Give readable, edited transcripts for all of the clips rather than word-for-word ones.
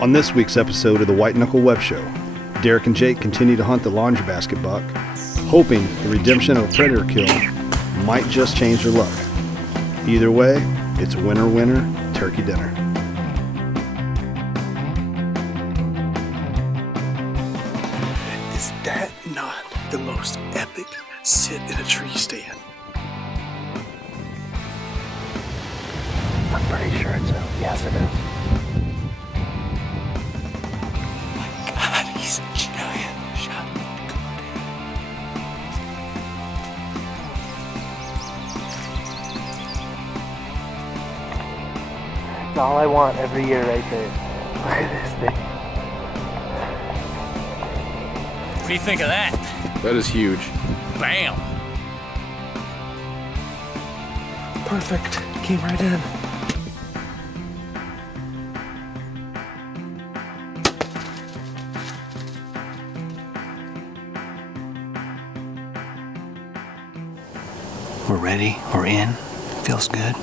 On this week's episode of the White Knuckle Web Show, Derek and Jake continue to hunt the laundry basket buck, hoping the redemption of a predator kill might just change their luck. Either way, it's winner winner turkey dinner. Is that not the most epic sit in a tree stand? I'm pretty sure it's a yes, it is. God, he's a giant shotgun. It's all I want every year right there. Look at this thing. What do you think of that? That is huge. Bam! Perfect. Came right in. We're ready. We're in. Feels good.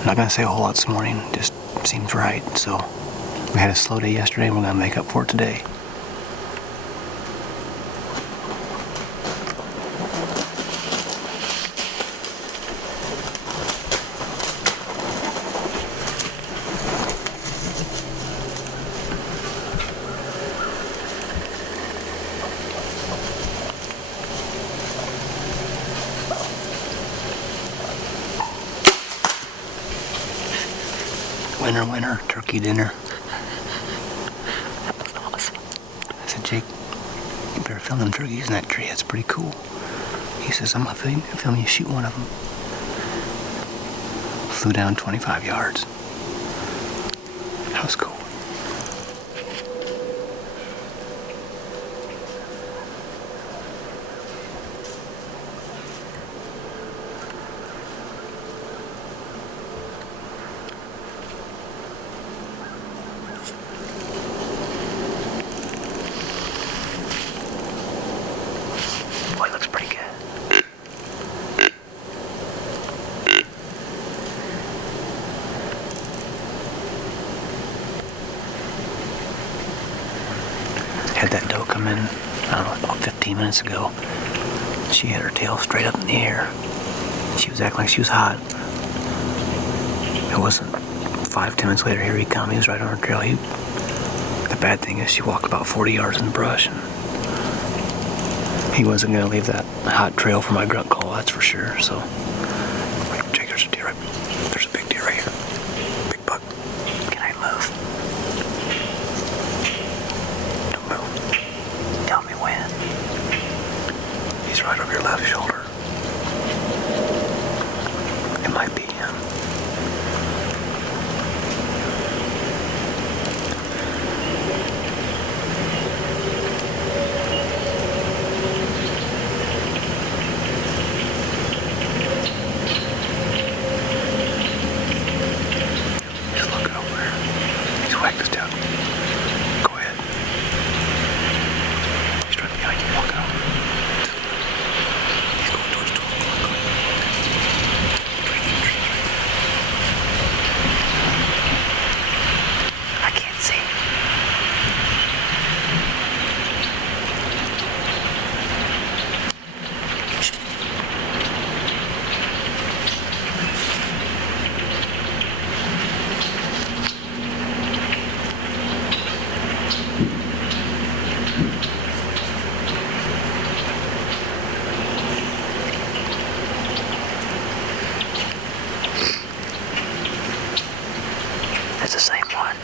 I'm not gonna say a whole lot this morning. Just seems right. So we had a slow day yesterday. We're gonna make up for it today. Winner, winner, turkey dinner. Awesome. I said, Jake, you better film them turkeys in that tree. That's pretty cool. He says, I'm gonna film you shoot one of them. Flew down 25 yards. That was cool. Boy, looks pretty good. Had that doe come in, I don't know, about 15 minutes ago. She had her tail straight up in the air. She was acting like she was hot. It wasn't 5-10 minutes later, here he come. He was right on her trail. The bad thing is she walked about 40 yards in the brush, and he wasn't going to leave that hot trail for my grunt call, that's for sure. So, like, Jake, there's a deer right. There's a big deer right here. Big buck. Can I move? Don't move. Tell me when. He's right over your left shoulder. It might be him. Just look over. He's whacked us down. Go ahead. He's right behind you. Walk out. He's going towards 12 o'clock. I can't see. That's the same one.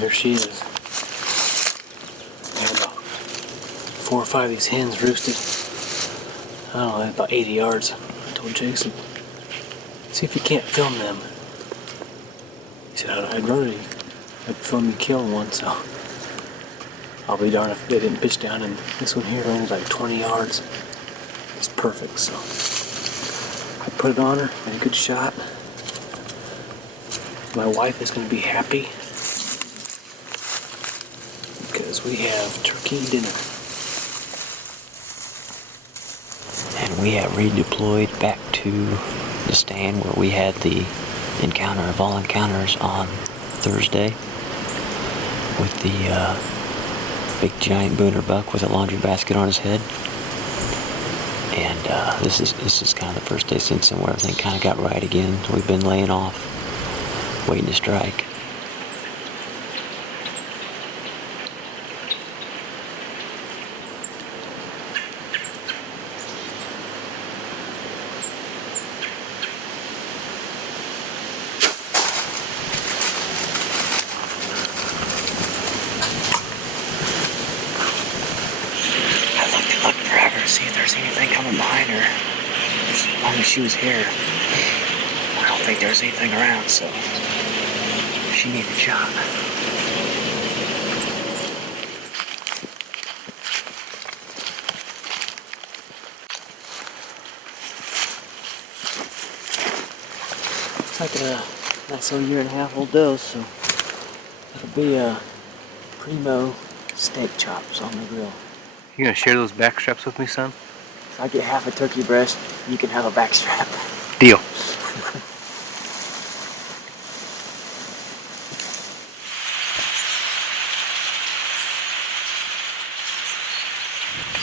There she is. I had about 4 or 5 of these hens roosted. I don't know, about 80 yards. I told Jason, see if you can't film them. He said, I'd film you killing one, so I'll be darned if they didn't pitch down. And this one here only like 20 yards. It's perfect, so I put it on her, and a good shot. My wife is going to be happy because we have turkey dinner. And we have redeployed back to the stand where we had the encounter of all encounters on Thursday with the big giant booner buck with a laundry basket on his head. And this is kind of the first day since then where everything kind of got right again. We've been laying off, waiting to strike. I looked forever to see if there's anything coming behind her. As long as she was here, I don't think there was anything around, so she needed a shot. It's like a nice old 1.5-year-old doe, so it'll be a primo steak chops on the grill. You gonna share those back straps with me, son? If I get half a turkey breast, you can have a back strap. Deal.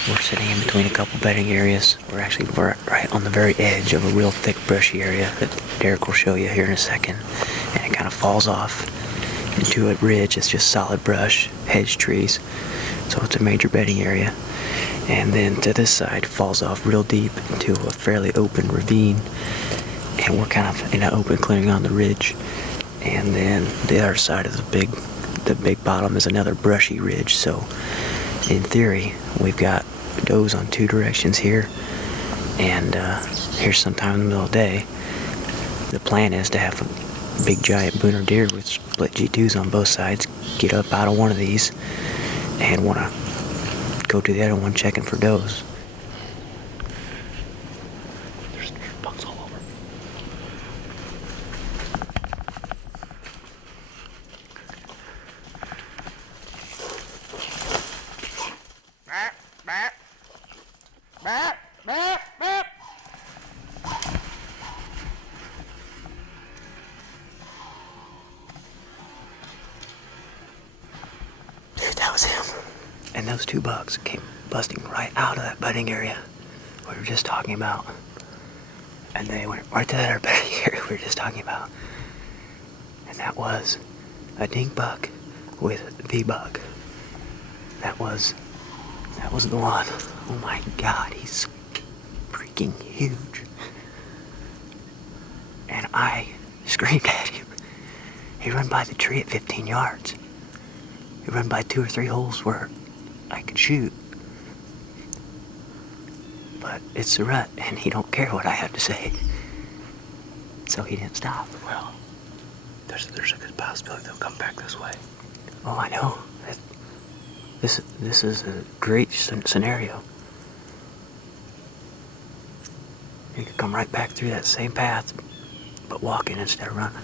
We're sitting in between a couple bedding areas. We're right on the very edge of a real thick brushy area that Derek will show you here in a second. And it kind of falls off into a ridge. It's just solid brush, hedge trees. So it's a major bedding area. And then to this side falls off real deep into a fairly open ravine. And we're kind of in an open clearing on the ridge. And then the other side of the big bottom is another brushy ridge. So in theory, we've got does on two directions here. And here's sometime in the middle of the day. The plan is to have a big giant booner deer with split G2s on both sides get up out of one of these and want to go to the other one checking for does. There's bucks all over. Dude, that was him. And those two bucks came busting right out of that bedding area we were just talking about. And they went right to that other bedding area we were just talking about. And that was a dink buck with the buck. That was the one. Oh my God, he's freaking huge. And I screamed at him. He ran by the tree at 15 yards. He ran by 2 or 3 holes where I could shoot. But it's a rut, and he don't care what I have to say. So he didn't stop. Well, there's a good possibility they'll come back this way. Oh, I know. This is a great scenario. You could come right back through that same path, but walking instead of running.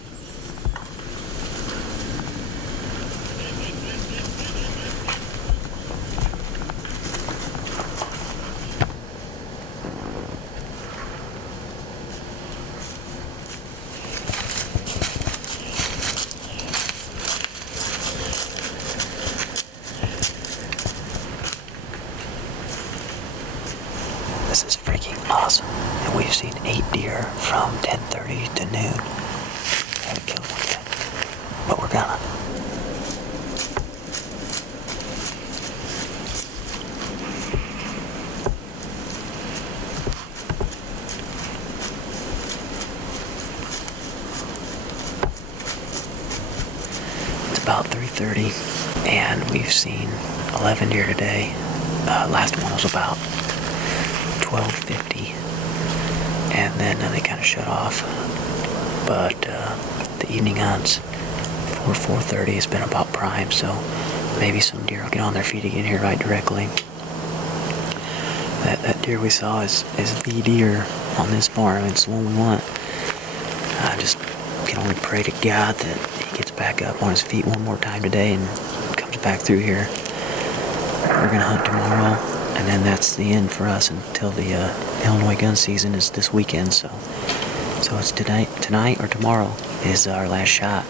This is freaking awesome. And we've seen 8 deer from 10:30 to noon. Haven't killed one yet, but we're gonna. It's about 3:30, and we've seen 11 deer today. Last one was about 12:50, and then they kind of shut off. But the evening hunts for 4:30 has been about prime, so maybe some deer will get on their feet again here right directly. That deer we saw is the deer on this farm. It's the one we want. I just can only pray to God that he gets back up on his feet one more time today and comes back through here. We're going to hunt tomorrow, and then that's the end for us until the Illinois gun season is this weekend. So it's tonight or tomorrow is our last shot,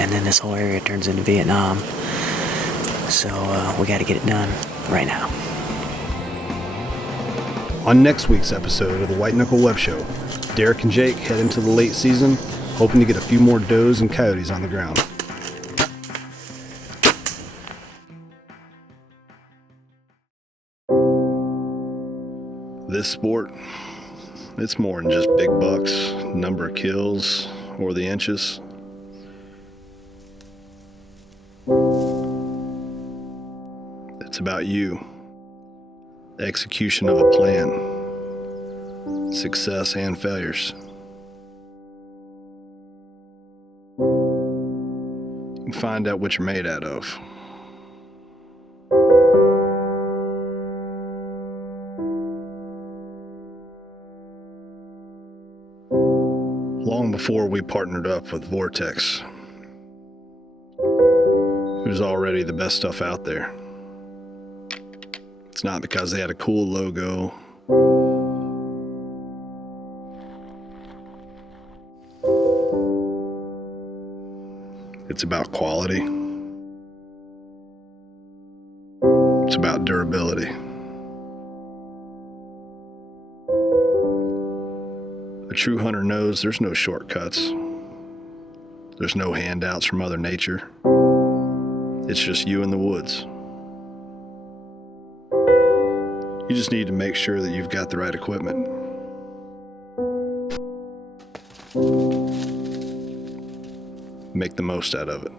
and then this whole area turns into Vietnam. So we got to get it done right now. On next week's episode of the White Knuckle Web Show, Derek and Jake head into the late season, hoping to get a few more does and coyotes on the ground. This sport, it's more than just big bucks, number of kills, or the inches. It's about you, the execution of a plan, success and failures. You can find out what you're made out of. Long before we partnered up with Vortex, it was already the best stuff out there. It's not because they had a cool logo. It's about quality. It's about durability. A true hunter knows there's no shortcuts. There's no handouts from Mother Nature. It's just you in the woods. You just need to make sure that you've got the right equipment. Make the most out of it.